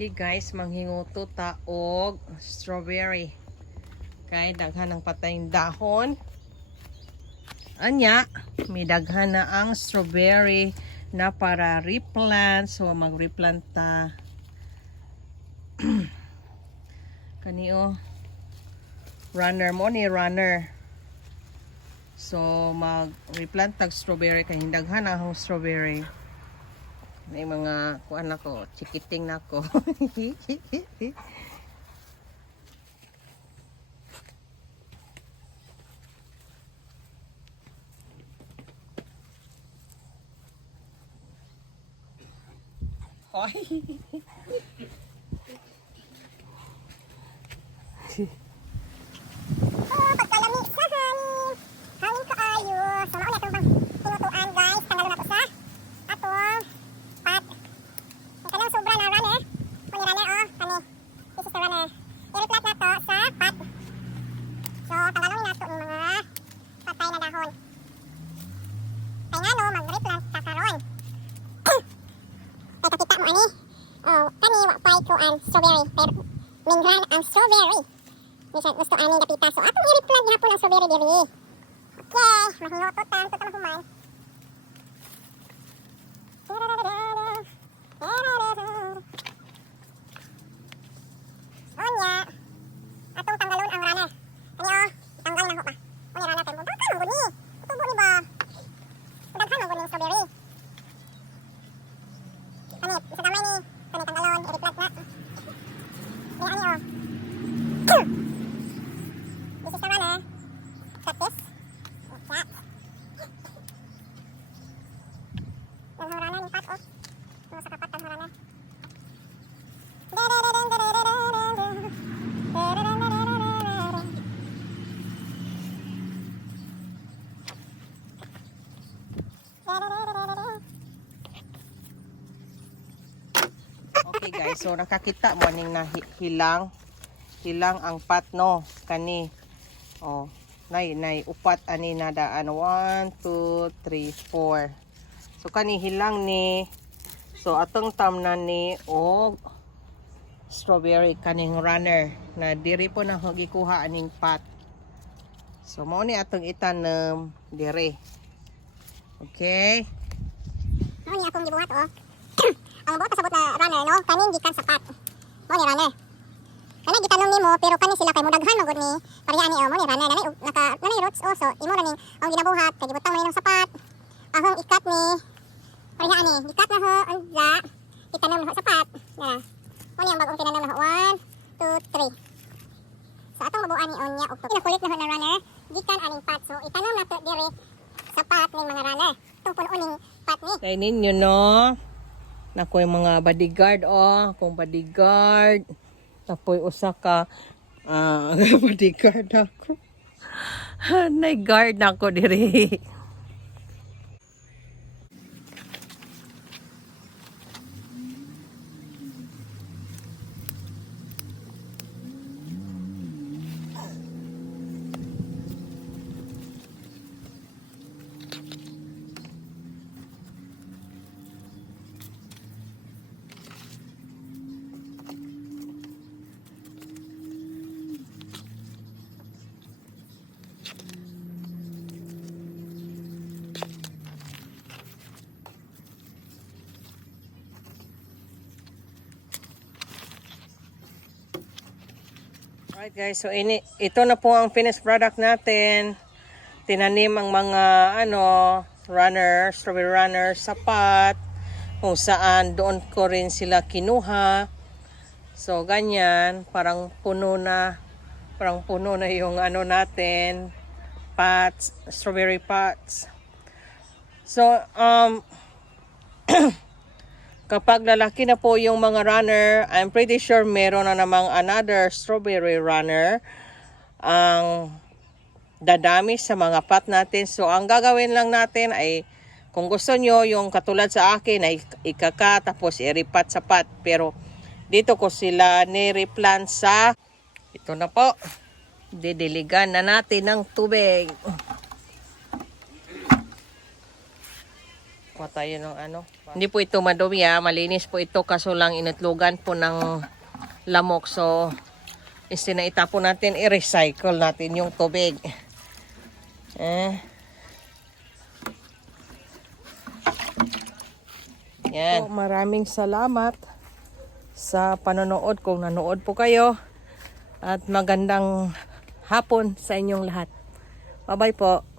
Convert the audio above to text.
Okay guys, manghinguto ta og strawberry. Kay daghan ng patayng dahon. Anya, may daghan na ang strawberry na para replant. So mag-replant ta. Kaniyo runner mo ni runner. So mag-replant tag strawberry kay daghan na ang strawberry. May mga kuan nako, chikiting nako. Hoy. Pagkalamig sa hangin. Hangin kaayo. So, mauna itong bang tinutuan, guys. Tangalo na to sa atong pat. Ang kanang sobra na runner. Kuni runner, oh. Kani. This is the runner. I-replant na to sa pat. So, tanggalon na to ng mga patay na dahon. Kaya nga no, mag-replant ka karon. Kaya kakita mo ani. Oh, kani, wapay ko ang strawberry. Pero, minghan ang strawberry. Minsan gusto ani dapita. So atong i-replant gihapon ang strawberry diri. Okay, mahinutot ta ang mahuman. Onya. Atong tanggalon ang runner. Kani oh, tanggal na ho pa. Uni runner kay mo. Baka mo guni. Tubo ni ba? Daghan mo guni ang strawberry. Kani, isa gamay ni. Kani tanggalon, i-replant na. Ni ani oh. This is the runner. Cut this. Like that. Yung runner ni Pat, oh. Yung sa kapat ang runner. Okay guys, so nakakita mo ning hilang ang pat no kani. Oh, nay upat ani na daan 1 2 3 4. So kani hilang ni. So atong tamnan ni og strawberry kaning runner na diri po na gikuha aning pat. So mao ni atong itanom diri. Okay? Ano niya akong gibuhat, oh. Ang buhat pasabot na runner, no? Kaning gikan sa pat. Mo ni runner. Kana gitanong nimo pero kani sila kay mudaghan magud ni pareha ni mo ni runner nani roots also imo ra ning ang ginabuhat kay gibutang mo ng sapat. Ahong ikat ni pareha ni gikat na ho anja itanong na ho sapat. Na. Mo ni ang bagong tinanong na ho 1 2 3. Sa atong mabuan ni onya og pinakulit na ho na runner gikan aning pat. So itanong nato diri sa pat ning mga runner. Itong puno ning pat ni. Kay ninyo no. Nako yung mga bodyguard oh, kung bodyguard. Tapoy usa ka bodyguard ako. Nay guard nako diri. Alright guys, so ito na po ang finished product natin. Tinanim ang mga runner, strawberry runner, sapat, kung saan doon ko rin sila kinuha. So ganyan, parang puno na yung natin, pots, strawberry pots. So kapag lalaki na po yung mga runner, I'm pretty sure meron na namang another strawberry runner ang dadami sa mga pot natin. So, ang gagawin lang natin ay, kung gusto nyo, yung katulad sa akin ay ikaka tapos iripat sa pot. Pero, dito ko sila ni-replant sa, ito na po, didiligan na natin ng tubig. Kuha tayo ng ano. Hindi po ito madumi malinis po ito kaso lang inutlugan po ng lamok. So, instead na itapon natin, i-recycle natin yung tubig. Yan. So, maraming salamat sa panonood kung nanood po kayo. At magandang hapon sa inyong lahat. Bye-bye po.